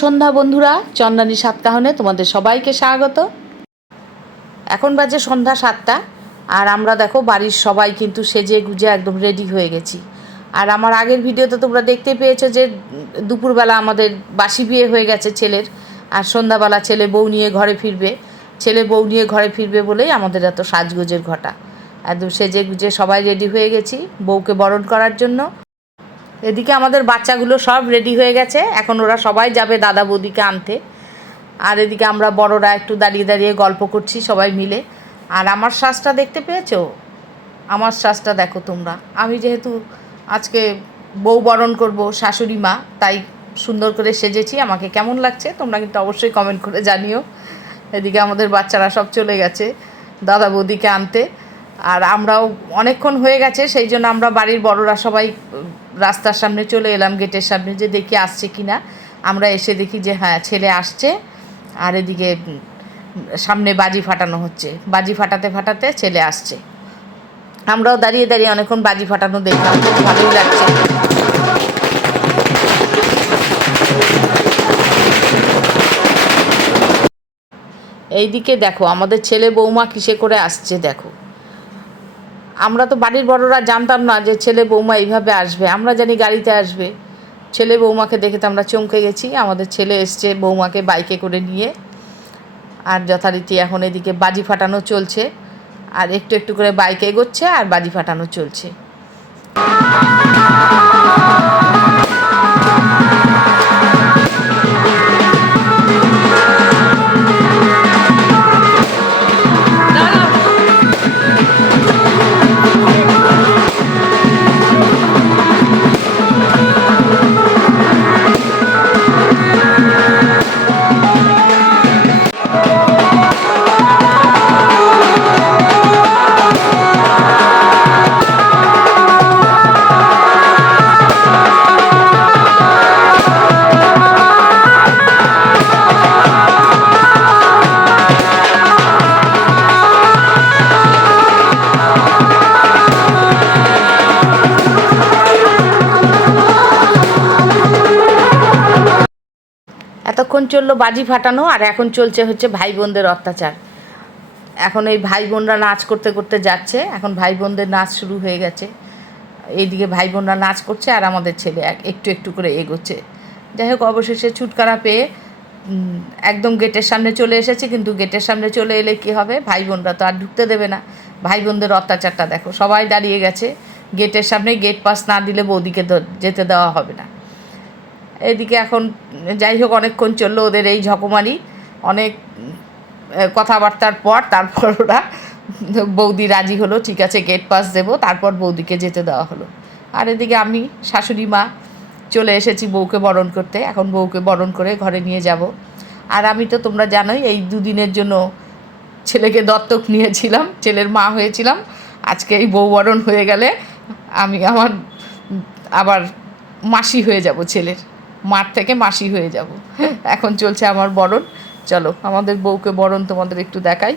সন্ধ্যা বন্ধুরা, চন্দ্রানী সাতকাহনে তোমাদের সবাইকে স্বাগত। এখন বাজে সন্ধ্যা 7টা, আর আমরা দেখো বাড়ির সবাই কিন্তু সেজে গুজে একদম রেডি হয়ে গেছি। আর আমার আগের ভিডিওতে তোমরা দেখতে পেয়েছো যে দুপুরবেলা আমাদের বাসি বিয়ে হয়ে গেছে ছেলের, আর সন্ধ্যাবেলা ছেলে বউ নিয়ে ঘরে ফিরবে। ছেলে বউ নিয়ে ঘরে ফিরবে বলেই আমাদের এত সাজগোজের ঘটা। একদম সেজে গুজে সবাই রেডি হয়ে গেছি বউকে বরণ করার জন্য। এদিকে আমাদের বাচ্চাগুলো সব রেডি হয়ে গেছে, এখন ওরা সবাই যাবে দাদা বৌদিকে আনতে। আর এদিকে আমরা বড়রা একটু দাঁড়িয়ে দাঁড়িয়ে গল্প করছি সবাই মিলে। আর আমার সাজটা দেখতে পেয়েছো? আমার সাজটা দেখো তোমরা। আমি যেহেতু আজকে বউ বরণ করব শাশুড়ি মা, তাই সুন্দর করে সেজেছি। আমাকে কেমন লাগছে তোমরা কিন্তু অবশ্যই কমেন্ট করে জানিও। এদিকে আমাদের বাচ্চারা সব চলে গেছে দাদা বৌদিকে আনতে, আর আমরাও অনেকক্ষণ হয়ে গেছে, সেই জন্য আমরা বাড়ির বড়রা সবাই রাস্তার সামনে চলে এলাম, গেটের সামনে, যে দেখি আসছে কি না। আমরা এসে দেখি যে হ্যাঁ ছেলে আসছে। আর এদিকে সামনে বাজি ফাটানো হচ্ছে, বাজি ফাটাতে ফাটাতে ছেলে আসছে। আমরাও দাঁড়িয়ে দাঁড়িয়ে অনেকক্ষণ বাজি ফাটানো দেখলাম, খুব ভালোই লাগছে। এইদিকে দেখো আমাদের ছেলে বৌমা কিসে করে আসছে দেখো। আমরা তো বাড়ির বড়রা জানতাম না যে ছেলে বৌমা এইভাবে আসবে, আমরা জানি গাড়িতে আসবে। ছেলে বৌমাকে দেখে তো আমরা চমকে গেছি। আমাদের ছেলে এসছে বৌমাকে বাইকে করে নিয়ে। আর যথারীতি এখন এদিকে বাজি ফাটানো চলছে, আর একটু একটু করে বাইক এগোচ্ছে আর বাজি ফাটানো চলছে। এতক্ষণ চললো বাজি ফাটানো, আর এখন চলছে হচ্ছে ভাই বোনদের অত্যাচার। এখন এই ভাই বোনরা নাচ করতে করতে যাচ্ছে, এখন ভাই বোনদের নাচ শুরু হয়ে গেছে। এইদিকে ভাই বোনরা নাচ করছে আর আমাদের ছেলে একটু একটু করে এগোচ্ছে। যাই হোক, অবশেষে ছুটকারা পেয়ে একদম গেটের সামনে চলে এসেছে। কিন্তু গেটের সামনে চলে এলে কী হবে, ভাই বোনরা তো আর ঢুকতে দেবে না। ভাই বোনদের অত্যাচারটা দেখো, সবাই দাঁড়িয়ে গেছে গেটের সামনে। গেট পাস না দিলে বৌদিকে যেতে দেওয়া হবে না। এদিকে এখন যাই হোক অনেকক্ষণ চললো ওদের এই ঝকমারি, অনেক কথাবার্তার পর তারপর ওরা বৌদি রাজি হলো, ঠিক আছে গেট পাস দেবো। তারপর বৌদিকে যেতে দেওয়া হলো। আর এদিকে আমি শাশুড়ি মা চলে এসেছি বউকে বরণ করতে। এখন বউকে বরণ করে ঘরে নিয়ে যাব। আর আমি তো তোমরা জানোই এই দুদিনের জন্য ছেলেকে দত্তক নিয়েছিলাম, ছেলের মা হয়েছিলাম। আজকে এই বউ বরণ হয়ে গেলে আমি আমার আবার মাসি হয়ে যাব, ছেলের মার থেকে মাসি হয়ে যাব। এখন চলছে আমার বরণ। চলো আমাদের বউকে বরণ তোমাদের একটু দেখাই।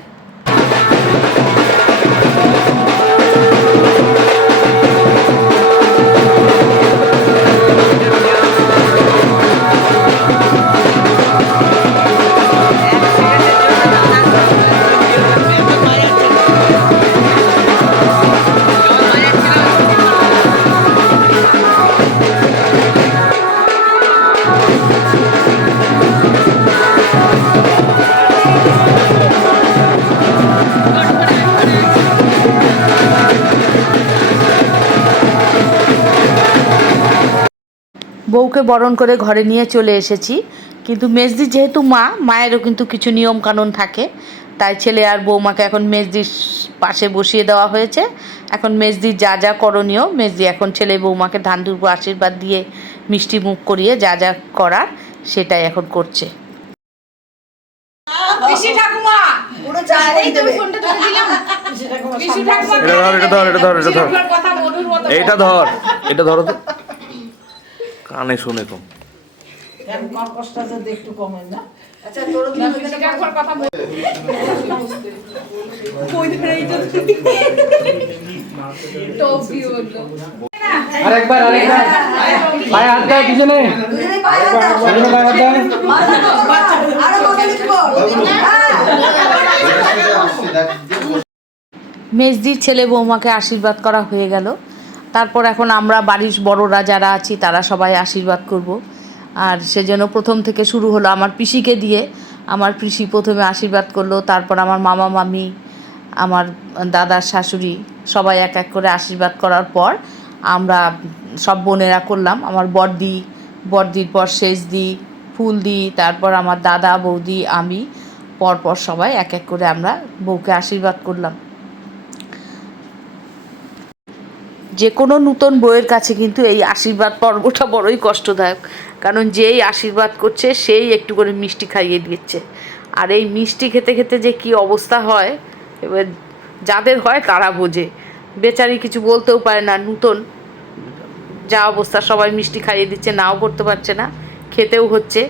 বউকে বরণ করে ঘরে নিয়ে চলে এসেছি। কিন্তু মেজদি যেহেতু মায়েরও কিন্তু কিছু নিয়মকানুন থাকে, তাই ছেলে আর বৌমাকে এখন মেজদির পাশে বসিয়ে দেওয়া হয়েছে। এখন মেজদির যা যা করণীয়, মেজদি এখন ছেলে বৌমাকে ধান দুর্ব আশীর্বাদ দিয়ে মিষ্টি মুখ করিয়ে যা যা করার সেটাই এখন করছে। এটা ধর, এটা ধরো তো, কানে শুনে তো একটু কমেন না। আচ্ছা কথা আরেকবার আরেকবার ভাই হাত দাও পিছনে, পিছনে ভাই হাত দাও। মেজদির ছেলে বৌমাকে আশীর্বাদ করা হয়ে গেল। তারপর এখন আমরা বাড়ির বড়রা যারা আছি তারা সবাই আশীর্বাদ করব। আর সেজন্য প্রথম থেকে শুরু হলো আমার পিসিকে দিয়ে। আমার পিসি প্রথমে আশীর্বাদ করলো, তারপর আমার মামা মামি, আমার দাদার শাশুড়ি সবাই এক এক করে আশীর্বাদ করার পর আমরা সব বোনেরা করলাম। আমার বড়দির পর শেষদি, ফুলদি, তারপর আমার দাদা বৌদি, আমি পরপর সবাই এক এক করে আমরা বউকে আশীর্বাদ করলাম। যে কোনো নূতন বউয়ের কাছে কিন্তু এই আশীর্বাদ পর্বটা বড়ই কষ্টদায়ক, কারণ যেই আশীর্বাদ করছে সেই একটু করে মিষ্টি খাইয়ে দিচ্ছে। আর এই মিষ্টি খেতে খেতে যে কি অবস্থা হয়, এবার যাদের হয় তারা বোঝে। বেচারি কিছু বলতেও পারে না, নূতন যা অবস্থা, সবাই মিষ্টি খাইয়ে দিচ্ছে, নাও করতে পারছে না, খেতেও হচ্ছে।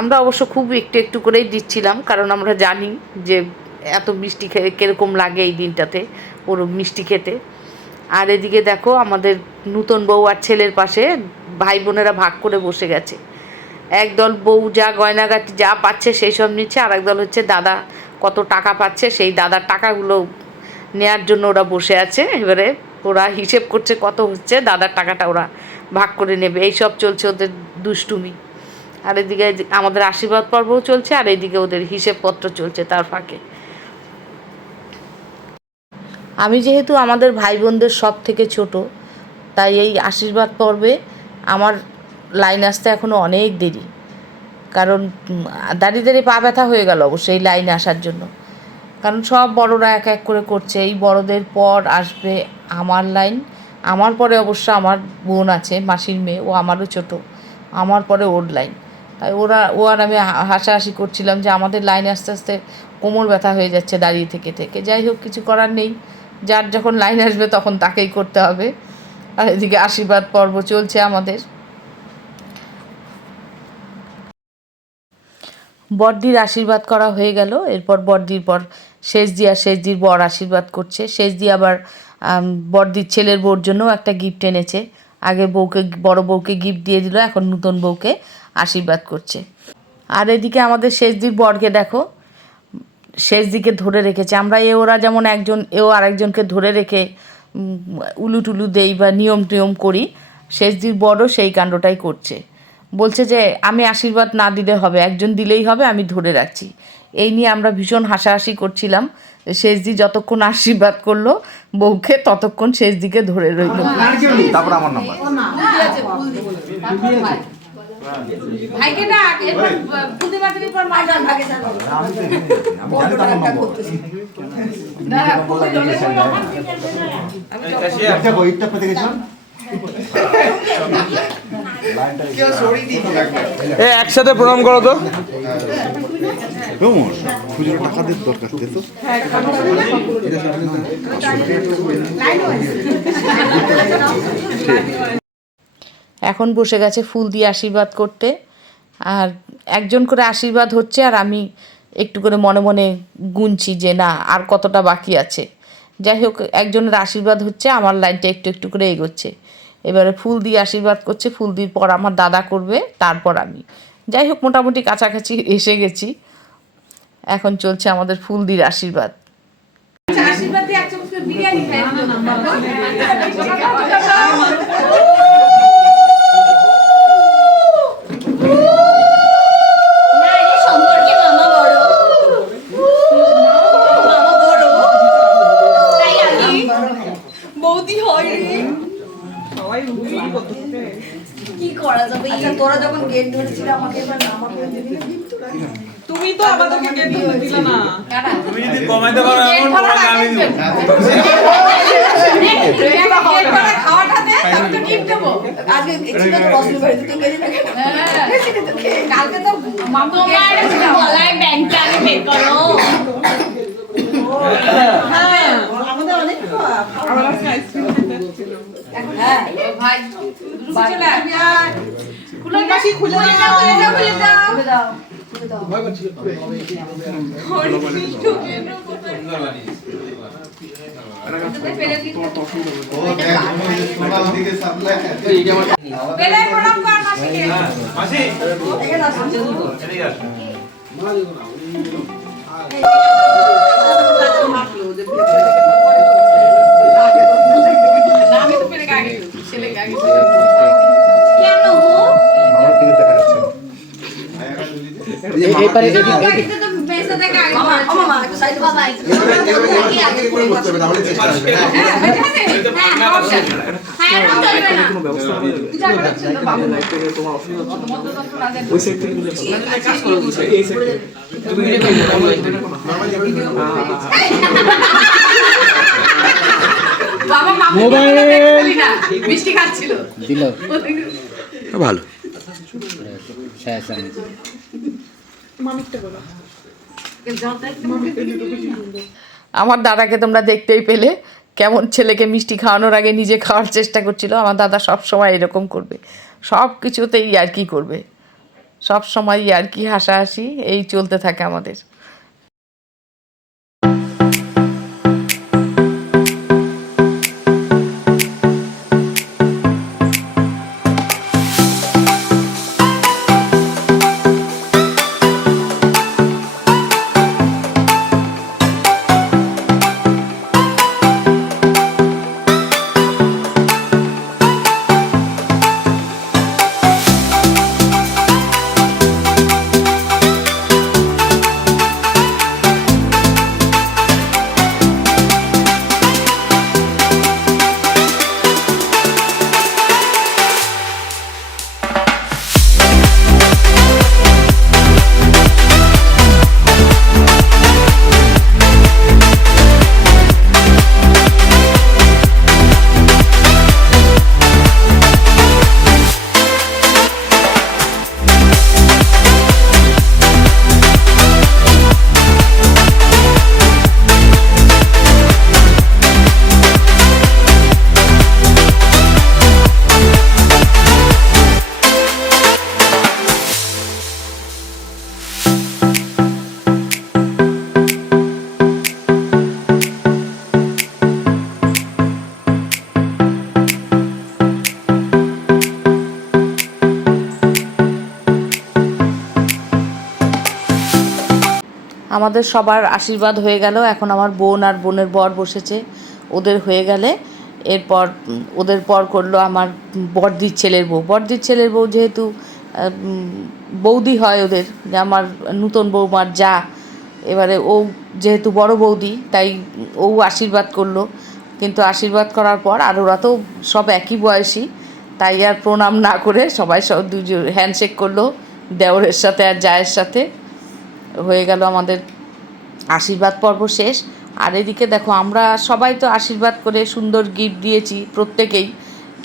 আমরা অবশ্য খুব একটু একটু করেই দিচ্ছিলাম, কারণ আমরা জানি যে এত মিষ্টি খেয়ে কীরকম লাগে এই দিনটাতে ওর মিষ্টি খেতে। আর এদিকে দেখো আমাদের নূতন বউ আর ছেলের পাশে ভাই বোনেরা ভাগ করে বসে গেছে। একদল বউ যা গয়নাগাটি যা পাচ্ছে সেই সব নিচ্ছে, আর একদল হচ্ছে দাদা কত টাকা পাচ্ছে সেই দাদার টাকাগুলো নেয়ার জন্য ওরা বসে আছে। এবারে ওরা হিসেব করছে কত হচ্ছে, দাদার টাকাটা ওরা ভাগ করে নেবে, এই সব চলছে ওদের দুষ্টুমি। আর এদিকে আমাদের আশীর্বাদ পর্বও চলছে, আর এদিকে ওদের হিসেবপত্র চলছে তার ফাঁকে। আমি যেহেতু আমাদের ভাই বোনদের সব থেকে ছোট, তাই এই আশীর্বাদ পর্বে আমার লাইন আসতে এখনও অনেক দেরি, কারণ দাঁড়িয়ে দাঁড়িয়ে পা ব্যথা হয়ে গেল অবশ্যই এই লাইনে আসার জন্য, কারণ সব বড়রা এক এক করে করছে। এই বড়দের পর আসবে আমার লাইন, আমার পরে অবশ্য আমার বোন আছে, মাসির মেয়ে, ও আমারও ছোট, আমার পরে ওর লাইন। তাই ও আর আমি হাসাহাসি করছিলাম যে আমাদের লাইনে আস্তে আস্তে কোমর ব্যথা হয়ে যাচ্ছে দাঁড়িয়ে থেকে থেকে। যাই হোক, কিছু করার নেই, যার যখন লাইন আসবে তখন তাকেই করতে হবে। আর এদিকে আশীর্বাদ পর্ব চলছে আমাদের। বড়দির আশীর্বাদ করা হয়ে গেল, এরপর বড়দির পর শেষদি, আর শেষদির বর আশীর্বাদ করছে। শেষদি আবার বড়দির ছেলের বউর জন্য একটা গিফট এনেছে। আগে বড় বউকে গিফট দিয়ে দিল, এখন নূতন বউকে আশীর্বাদ করছে। আর এদিকে আমাদের শেষদির বরকে দেখো, শেষদিকে ধরে রেখেছে। আমরা ওরা যেমন একজন আরেকজনকে ধরে রেখে উলুটুলু দেই বা নিয়ম টিয়ম করি, শেষদির বড়ও সেই কাণ্ডটাই করছে। বলছে যে আমি আশীর্বাদ না দিলে হবে, একজন দিলেই হবে, আমি ধরে রাখছি। এই নিয়ে আমরা ভীষণ হাসাহাসি করছিলাম। শেষদি যতক্ষণ আশীর্বাদ করলো বউকে, ততক্ষণ শেষদিকে ধরে রইল। তারপর আমার নাম্বার। ভাইকে ডাক, এরপর ফুলদি মাটির পর মা ডাক ভাগে যাবে। আমি জানি তার নম্বর। দাঁড়া, ফুলদি দলে আমি একটা বইটা পেতে গেছিলাম। একসাথে প্রণাম করো তো। পুজোর টাকা দিতে দরকার তো। এখন বসে গেছে ফুল দিয়ে আশীর্বাদ করতে, আর একজন করে আশীর্বাদ হচ্ছে, আর আমি একটু করে মনে মনে গুনছি যে না আর কতটা বাকি আছে। যাই হোক, একজনের আশীর্বাদ হচ্ছে, আমার লাইনটা একটু একটু করে এগোচ্ছে। এবারে ফুল দিয়ে আশীর্বাদ করছে, ফুল দিয়ে পর আমার দাদা করবে, তারপর আমি। যাই হোক, মোটামুটি কাছাকাছি এসে গেছি। এখন চলছে আমাদের ফুল দিয়ে আশীর্বাদ। আশীর্বাদ দিয়ে এক চামচ বিরিয়ানি খাই। তোরা যখন গেট ধরেছিলে আমাকে এবার আমাকে দিবি তুমি তো আমাদেরকে গেট ধরে দিলে না। তুমি যদি কমাইতে পারো এমন তোমাকে আমি দেব। খাওয়াটা দে, আমি তো গিফট দেব। আজকে ছিল তো রসুন বাড়িতে তো গেলি না কেন? কালকে তো মামু গলায় ব্যাংকটা আগে বের করো। হ্যাঁ, আমাদের অনেক আমার আজকে আইসক্রিম খেতে ছিল। হ্যাঁ ভাই চলে আয়। খুলে কাশি খুলে দাও, খুলে দাও খুলে দাও খুলে দাও। হরি কৃষ্ণ কেন কোথায়? পেলে প্রণাম কর মাসিকে। না, আমি তো পেলে আগে ছেলেকে আগে কেন আমার দিকে দেখা যাচ্ছে না। বাকিতে তো মেসে থেকে আগে মামা একটু সাইড বাবা আগে করে বসতে হবে তাহলে চেষ্টা আসবে হ্যাঁ হ্যাঁ চলবে না তোমার অসুবিধা হচ্ছে না। মধ্যযন্ত্র না দেন। ওই সাইড থেকে দিলে কাজ করো এই সাইড থেকে তুমি বাবা মোবাইল না মিষ্টি খাচ্ছিল দিল ভালো আমার দাদাকে তোমরা দেখতেই পেলে কেমন ছেলেকে মিষ্টি খাওয়ানোর আগে নিজে খাওয়ার চেষ্টা করছিল। আমার দাদা সব সময় এরকম করবে, সব কিছুতেই ইয়ার্কি করবে, সব সময় ইয়ার্কি হাসাহাসি এই চলতে থাকে আমাদের। আমাদের সবার আশীর্বাদ হয়ে গেল। এখন আমার বোন আর বোনের বর বসেছে, ওদের হয়ে গেলে এরপর ওদের পর করলো আমার বড়দির ছেলের বউ। বড়দির ছেলের বউ যেহেতু বৌদি হয় ওদের, যে আমার নূতন বৌমার যা, এবারে ও যেহেতু বড় বৌদি তাই ও আশীর্বাদ করলো। কিন্তু আশীর্বাদ করার পর আর ওরা তো সব একই বয়সী, তাই আর প্রণাম না করে সবাই সব দুজন হ্যান্ডশেক করলো দেওরের সাথে আর জায়ের সাথে। হয়ে গেল আমাদের আশীর্বাদ পর্ব শেষ। আর এদিকে দেখো আমরা সবাই তো আশীর্বাদ করে সুন্দর গিফট দিয়েছি প্রত্যেকেই,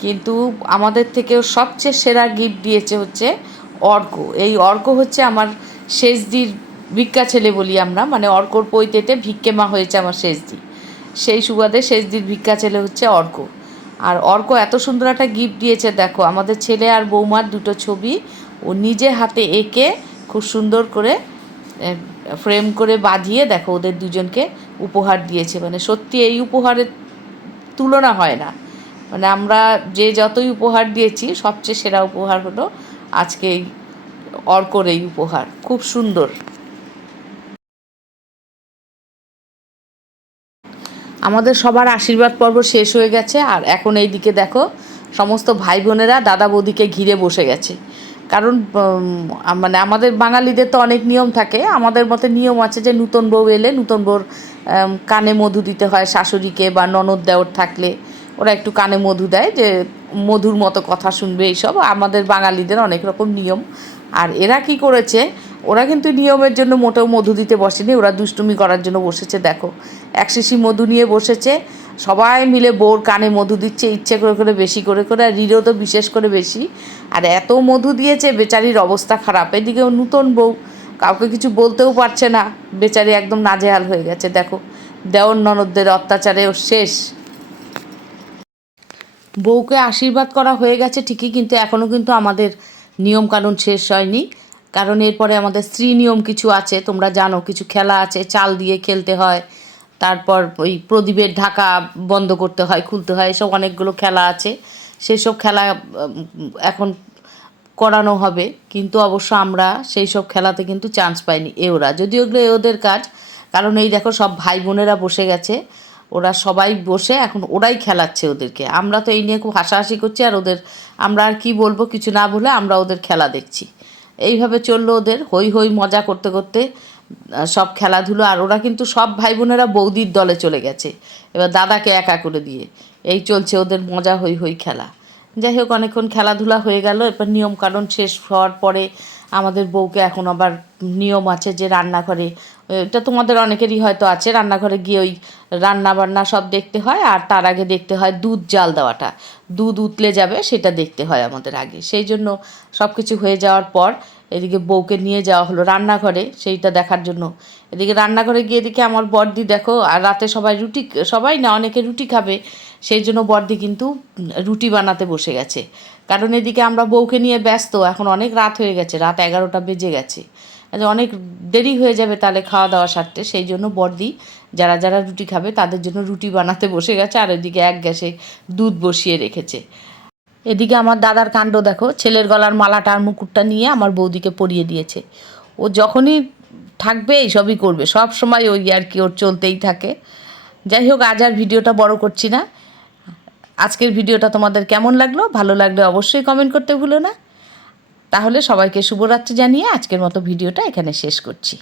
কিন্তু আমাদের থেকেও সবচেয়ে সেরা গিফট দিয়েছে হচ্ছে অর্ক। এই অর্ক হচ্ছে আমার শেষদির ভিক্ষা ছেলে বলি আমরা, মানে অর্কর পৈতেতে ভিক্ষে মা হয়েছে আমার শেষদি, সেই সুবাদে শেষদির ভিক্ষা ছেলে হচ্ছে অর্ক। আর অর্ক এত সুন্দর একটা গিফট দিয়েছে, দেখো আমাদের ছেলে আর বৌমার দুটো ছবি ও নিজে হাতে এঁকে খুব সুন্দর করে ফ্রেম করে বাঁধিয়ে দেখো ওদের দুজনকে উপহার দিয়েছে। মানে সত্যি এই উপহারের তুলনা হয় না, মানে আমরা যে যতই উপহার দিয়েছি সবচেয়ে সেরা উপহার হলো আজকে এই অর্কর এই উপহার, খুব সুন্দর। আমাদের সবার আশীর্বাদ পর্ব শেষ হয়ে গেছে। আর এখন এই দিকে দেখো সমস্ত ভাই বোনেরা দাদা বৌদিকে ঘিরে বসে গেছে। কারণ মানে আমাদের বাঙালিদের তো অনেক নিয়ম থাকে, আমাদের মতে নিয়ম আছে যে নূতন বউ এলে নূতন বউর কানে মধু দিতে হয় শাশুড়িকে, বা ননদ দেওর থাকলে ওরা একটু কানে মধু দেয় যে মধুর মতো কথা শুনবে, এইসব আমাদের বাঙালিদের অনেক রকম নিয়ম। আর এরা কি করেছে, ওরা কিন্তু নিয়মের জন্য মোটেও মধু দিতে বসেনি, ওরা দুষ্টুমি করার জন্য বসেছে। দেখো এক শিশি মধু নিয়ে বসেছে, সবাই মিলে বউর কানে মধু দিচ্ছে ইচ্ছে করে করে, বেশি করে করে, আর রিরো তো বিশেষ করে বেশি। আর এত মধু দিয়েছে বেচারির অবস্থা খারাপ। এদিকে নূতন বউ কাউকে কিছু বলতেও পারছে না, বেচারি একদম নাজেহাল হয়ে গেছে। দেখো দেওর ননদদের অত্যাচারে ও শেষ। বউকে আশীর্বাদ করা হয়ে গেছে ঠিকই, কিন্তু এখনও কিন্তু আমাদের নিয়মকানুন শেষ হয়নি। কারণ এরপরে আমাদের স্ত্রী নিয়ম কিছু আছে, তোমরা জানো, কিছু খেলা আছে, চাল দিয়ে খেলতে হয়, তারপর ওই প্রদীপের ঢাকা বন্ধ করতে হয়, খুলতে হয়, এসব অনেকগুলো খেলা আছে। সেসব খেলা এখন করানো হবে, কিন্তু অবশ্য আমরা সেই সব খেলাতে কিন্তু চান্স পাইনি। ওরা যদিও ওগুলো ওদের কাজ, কারণ এই দেখো সব ভাই বোনেরা বসে গেছে, ওরা সবাই বসে এখন ওরাই খেলাচ্ছে ওদেরকে। আমরা তো এই নিয়ে খুব হাসাহাসি করছি, আর ওদের আমরা আর কি বলবো, কিছু না বলে আমরা ওদের খেলা দেখছি। এইভাবে চললো ওদের হই হই মজা করতে করতে সব খেলাধুলো। আর ওরা কিন্তু সব ভাই বোনেরা বৌদির দলে চলে গেছে, এবার দাদাকে একা করে দিয়ে এই চলছে ওদের মজা হই হই খেলা। যাই হোক, অনেকক্ষণ খেলাধুলা হয়ে গেল। এবার নিয়মকানুন শেষ হওয়ার পরে আমাদের বউকে এখন আবার নিয়ম আছে যে রান্নাঘরে, এটা তোমাদের অনেকেরই হয়তো আছে, রান্নাঘরে গিয়ে ওই রান্না বান্না সব দেখতে হয়। আর তার আগে দেখতে হয় দুধ জাল দেওয়াটা, দুধ উতলে যাবে সেটা দেখতে হয় আমাদের আগে। সেই জন্য সব কিছু হয়ে যাওয়ার পর এদিকে বউকে নিয়ে যাওয়া হলো রান্নাঘরে সেইটা দেখার জন্য। এদিকে রান্নাঘরে গিয়ে এদিকে আমার বড়দি দেখো, আর রাতে সবাই না অনেকে রুটি খাবে, সেই জন্য বড়দি কিন্তু রুটি বানাতে বসে গেছে। কারণ এদিকে আমরা বউকে নিয়ে ব্যস্ত, এখন অনেক রাত হয়ে গেছে, রাত 11টা বেজে গেছে, অনেক দেরি হয়ে যাবে তাহলে খাওয়া দাওয়া সারতে। সেই জন্য বড়দি যারা যারা রুটি খাবে তাদের জন্য রুটি বানাতে বসে গেছে, আর ওইদিকে এক গ্যাসে দুধ বসিয়ে রেখেছে। এদিকে আমার দাদার কাণ্ড দেখো, ছেলের গলার মালাটা আর মুকুটটা নিয়ে আমার বৌদিকে পরিয়ে দিয়েছে। ও যখনই থাকবে এইসবই করবে, সব সময় ওই আর কি ওর চলতেই থাকে। যাই হোক, আজ আর ভিডিওটা বড় করছি না। আজকের ভিডিওটা তোমাদের কেমন লাগলো, ভালো লাগলে অবশ্যই কমেন্ট করতে ভুলো না। তাহলে সবাইকে শুভরাত্রি জানিয়ে আজকের মতো ভিডিওটা এখানে শেষ করছি।